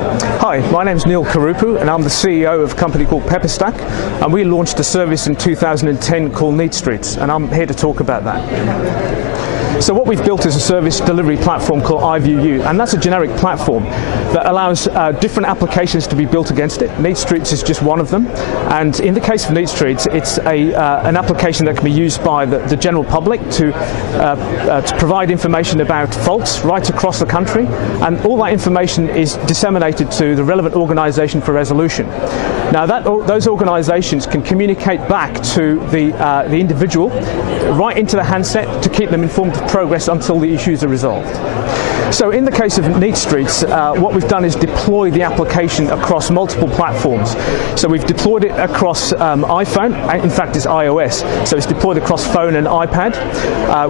Hi, my name is Neil Kuruppu and I'm the CEO of a company called Pepperstack, and we launched a service in 2010 called NeedStreets, and I'm here to talk about that. So what we've built is a service delivery platform called iViewU, and that's a generic platform that allows different applications to be built against it. NeedStreets is just one of them, and in the case of NeedStreets, it's an application that can be used by the general public to provide information about faults right across the country, and all that information is disseminated to the relevant organisation for resolution. Now those organisations can communicate back to the individual right into the handset to keep them informed of progress until the issues are resolved. So in the case of NeedStreets, what we've done is deploy the application across multiple platforms. So we've deployed it across iPhone, in fact it's iOS, so it's deployed across phone and iPad.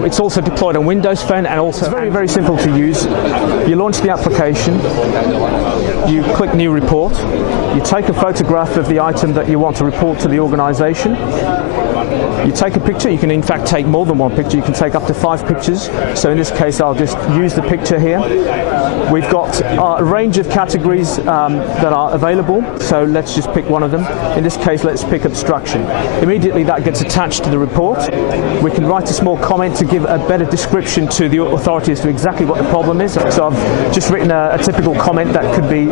It's also deployed on Windows Phone, and also it's very, very simple to use. You launch the application, you click New Report, you take a photograph of the item that you want to report to the organisation. You take a picture. You can in fact take more than one picture. You can take up to 5 pictures. So in this case I'll just use the picture here. We've got a range of categories that are available, so let's just pick one of them. In this case let's pick obstruction. Immediately that gets attached to the report. We can write a small comment to give a better description to the authority as to exactly what the problem is. So I've just written a typical comment that could be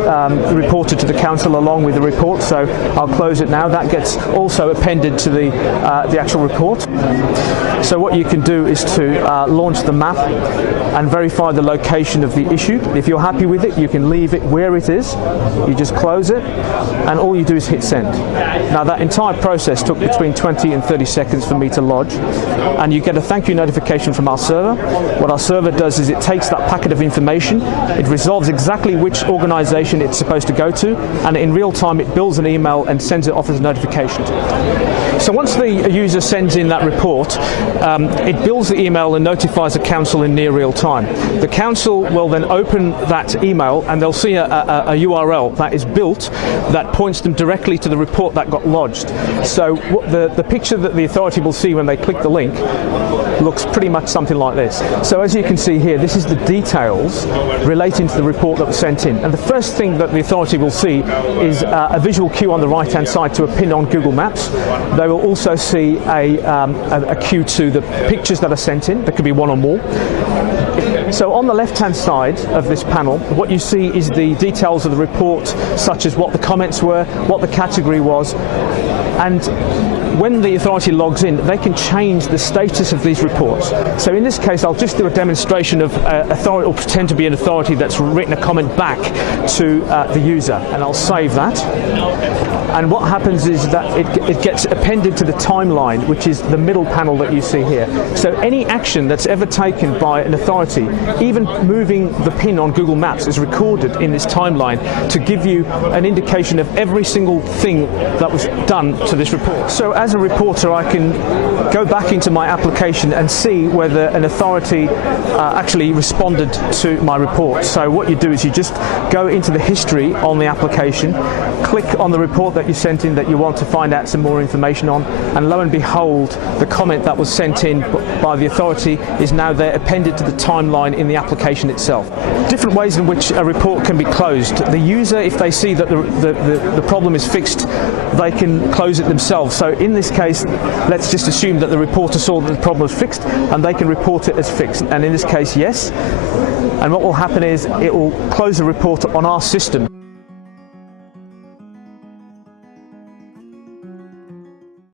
reported to the council along with the report, so I'll close it now. That gets also appended to the actual report. So what you can do is to launch the map and verify the location of the issue. If you're happy with it, you can leave it where it is. You just close it, and all you do is hit send. Now that entire process took between 20 and 30 seconds for me to lodge, and you get a thank you notification from our server. What our server does is it takes that packet of information, it resolves exactly which organisation it's supposed to go to, and in real time it builds an email and sends it off as a notification. So once the user sends in that report, it builds the email and notifies the council in near real time. The council will then open that email and they'll see a URL that is built that points them directly to the report that got lodged. So the picture that the authority will see when they click the link looks pretty much something like this. So as you can see here, this is the details relating to the report that was sent in. And the first thing that the authority will see is a visual cue on the right hand side to a pin on Google Maps. They will also see a cue to the pictures that are sent in. There could be one or more. So on the left-hand side of this panel, what you see is the details of the report, such as what the comments were, what the category was, and when the authority logs in, they can change the status of these reports. So in this case, I'll just do a demonstration of authority, or pretend to be an authority that's written a comment back to the user, and I'll save that. And what happens is that it gets appended to the timeline, which is the middle panel that you see here. So any action that's ever taken by an authority, even moving the pin on Google Maps, is recorded in this timeline to give you an indication of every single thing that was done to this report. So as a reporter, I can go back into my application and see whether an authority actually responded to my report. So what you do is you just go into the history on the application, click on the report that you sent in that you want to find out some more information on, and lo and behold, the comment that was sent in by the authority is now there appended to the timeline in the application itself. Different ways in which a report can be closed. The user, if they see that the problem is fixed, they can close it themselves. So in this case, let's just assume that the reporter saw that the problem was fixed and they can report it as fixed. And in this case, yes. And what will happen is it will close the report on our system.